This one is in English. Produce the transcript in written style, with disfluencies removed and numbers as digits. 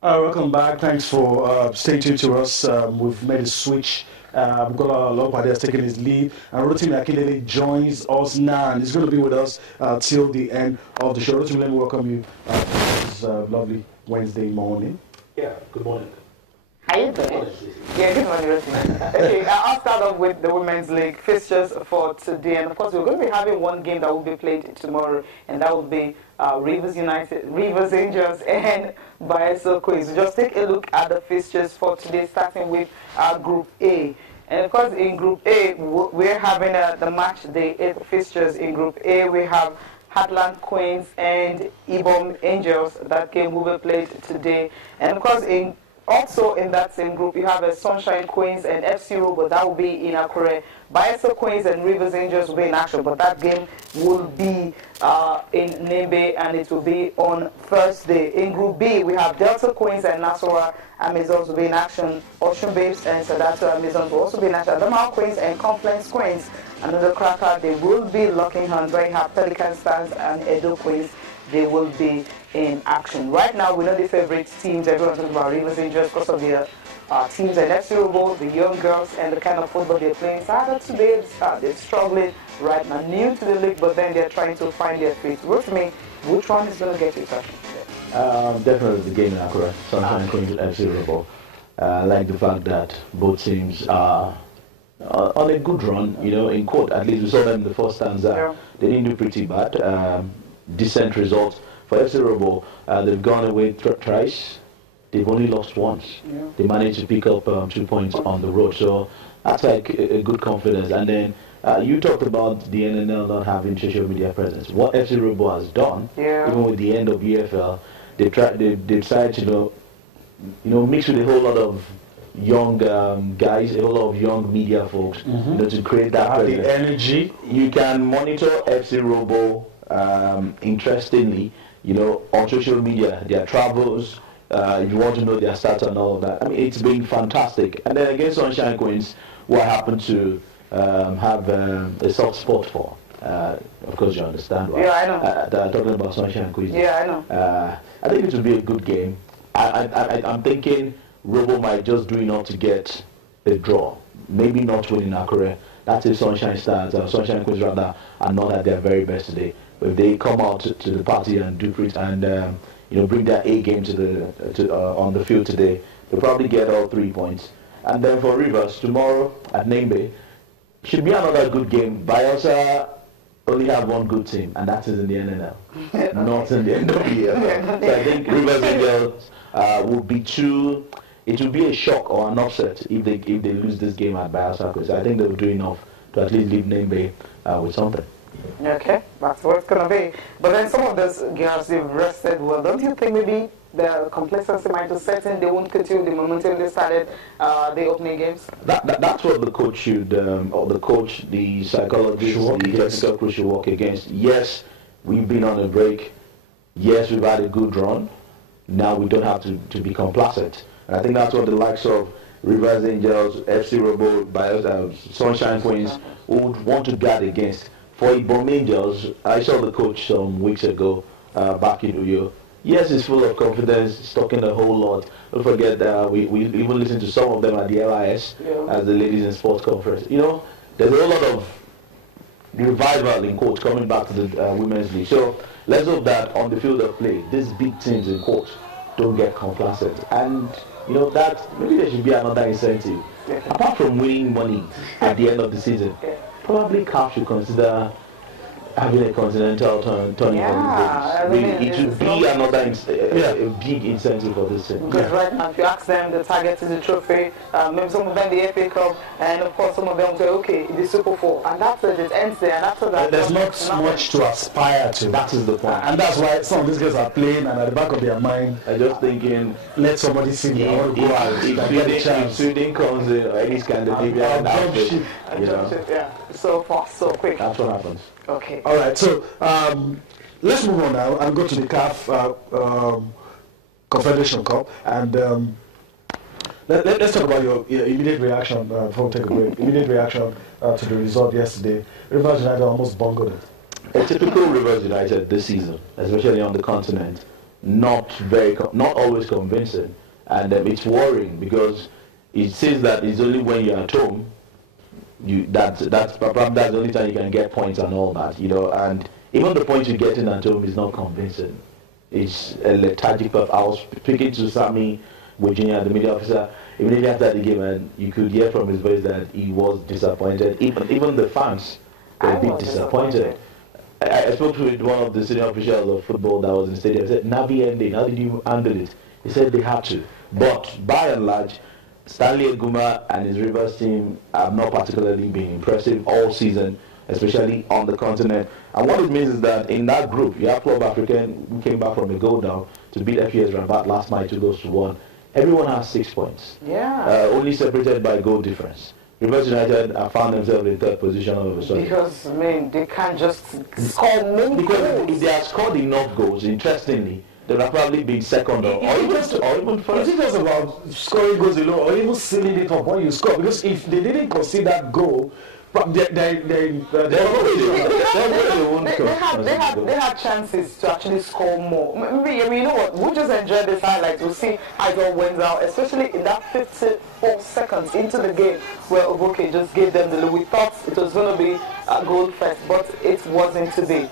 Welcome back. Thanks for staying tuned to us. We've made a switch. We've got our long party has taken his leave, and Rotimi Akindele joins us now, and he's going to be with us till the end of the show. Rotimi, let me welcome you this lovely Wednesday morning. Yeah, good morning. How you doing? Yeah, good morning, Rotimi. Okay, I'll start off with the Women's League fixtures for today, and of course we're going to be having one game that will be played tomorrow, and that will be Rivers Angels and Bayelsa Queens. Just take a look at the fixtures for today, starting with Group A. And of course, in Group A, we're having the match day 8 fixtures. In Group A, we have Heartland Queens and Ibom Angels. That game will be played today. And of course, also in that same group, you have Sunshine Queens and FC Robo. That will be in Akure. Bayelsa Queens and Rivers Angels will be in action, but that game will be in Nembe, and it will be on Thursday. In Group B, we have Delta Queens and Nasarawa Amazons will be in action. Ocean Babes and Sadato Amazons will also be in action. Adamawa Queens and Confluence Queens, another cracker, they will be locking hands. Where you have Pelican Stars and Edo Queens, they will be in action. Right now, we know the favorite teams. Everyone's talking about Rivers Angels because of their teams and FC Robo, the young girls, and the kind of football they're playing. Sada today, they're struggling right now, new to the league, but then they're trying to find their feet. Rotimi, which one is going to get you touching today? Definitely the game in Accra, Sunshine Queens and FC Robo. I like the fact that both teams are on a good run, you know, in court. At least we saw them in the first stanza. Yeah. They didn't do pretty bad. Decent results for FC Robo. They've gone away thrice. They've only lost once. Yeah. They managed to pick up 2 points on the road. So that's like a good confidence. And then you talked about the NNL not having social media presence. What FC Robo has done, even with the end of EFL, they decided to mix with a whole lot of young guys, a whole lot of young media folks, to create that presence. The energy. You can monitor FC Robo interestingly, on social media, their travels. You want to know their stats and all of that. I mean, it's been fantastic. And then against Sunshine Queens, who I happen to have a soft spot for. Of course, you understand, right? Yeah, I know. Talking about Sunshine Queens. Yeah, I know. I think it will be a good game. I'm thinking Robo might just do enough to get a draw. Maybe not winning Akure. That's if Sunshine Stars, Sunshine Queens rather, are not at their very best today. But if they come out to the party and do it and bring their A game on the field today, they'll probably get all 3 points. And then for Rivers, tomorrow at Nembe, should be another good game. Bayelsa only have one good team, and that is in the NNL, not in the end of the year. So I think Rivers Angels would be it would be a shock or an upset if they lose this game at Bayelsa, because I think they will do enough to at least leave Nembe with something. Okay, that's what it's going to be. But then some of those girls, they've rested well. Don't you think maybe the complacency might be setting, they won't continue the momentum they started the opening games? That's what the coach should, the psychologist, the technical coach should work against. Yes, we've been on a break. Yes, we've had a good run. Now we don't have to be complacent. And I think that's what the likes of Rivers Angels, FC Robo, Sunshine Queens would want to guard against. For Ibom Angels, I saw the coach some weeks ago back in Uyo. Yes, he's full of confidence, he's talking a whole lot. Don't forget we even listened to some of them at the LIS, as the Ladies in Sports Conference. There's a whole lot of revival, in quotes, coming back to the Women's League. So let's hope that on the field of play, these big teams, in quotes, don't get complacent. And, that maybe there should be another incentive. Apart from winning money at the end of the season, probably CAF should consider having a continental tournament. It should be another a big incentive for this team. Because right now, if you ask them, the target is the trophy, maybe some of them the FA Cup, and of course some of them say, okay, the Super 4, and that's it, it ends there, and after that... There's not much to aspire to. That is the point. And that's why some of these guys are playing, and at the back of their mind, I'm just thinking, let somebody see me, I want to go out, if Sweden comes in, or any Scandinavia, yeah. So fast, so quick. That's what happens. Okay. All right, so let's move on now and go to the CAF Confederation Cup, and let's talk about your immediate reaction before we take a break. Immediate reaction to the result yesterday. Rivers United almost bungled it. A typical Rivers United this season, especially on the continent. not always convincing, and it's worrying because it says that it's only when you're at home that's probably the only time you can get points and all that, and even the points you're getting at home is not convincing. It's a lethargic performance. I was speaking to Sammy Virginia, the media officer, immediately after the game, and you could hear from his voice that he was disappointed. Even the fans were a bit disappointed. I spoke with one of the senior officials of football that was in the stadium. I said, Nabi ending, how did you handle it? He said they had to. But by and large, Stanley Eguma and his Rivers team have not particularly been impressive all season, especially on the continent. And what it means is that in that group, you have Club African, who came back from a goal down to beat FES Rabat last night 2-1. Everyone has 6 points. Yeah. Only separated by goal difference. Rivers United have found themselves in third position all of a sudden. Because, they can't just score many Because goals. if they had scored enough goals, interestingly, they would have probably been second or even first. Is it just about scoring goals alone or even sealing it up when you score? Because if they didn't concede that goal, They had chances to actually score more. Maybe, you know what, we'll just enjoy this highlight. We'll see how it all went out, especially in that 54 seconds into the game where Oboke just gave them the lead. We thought it was going to be a goal first, but it wasn't today.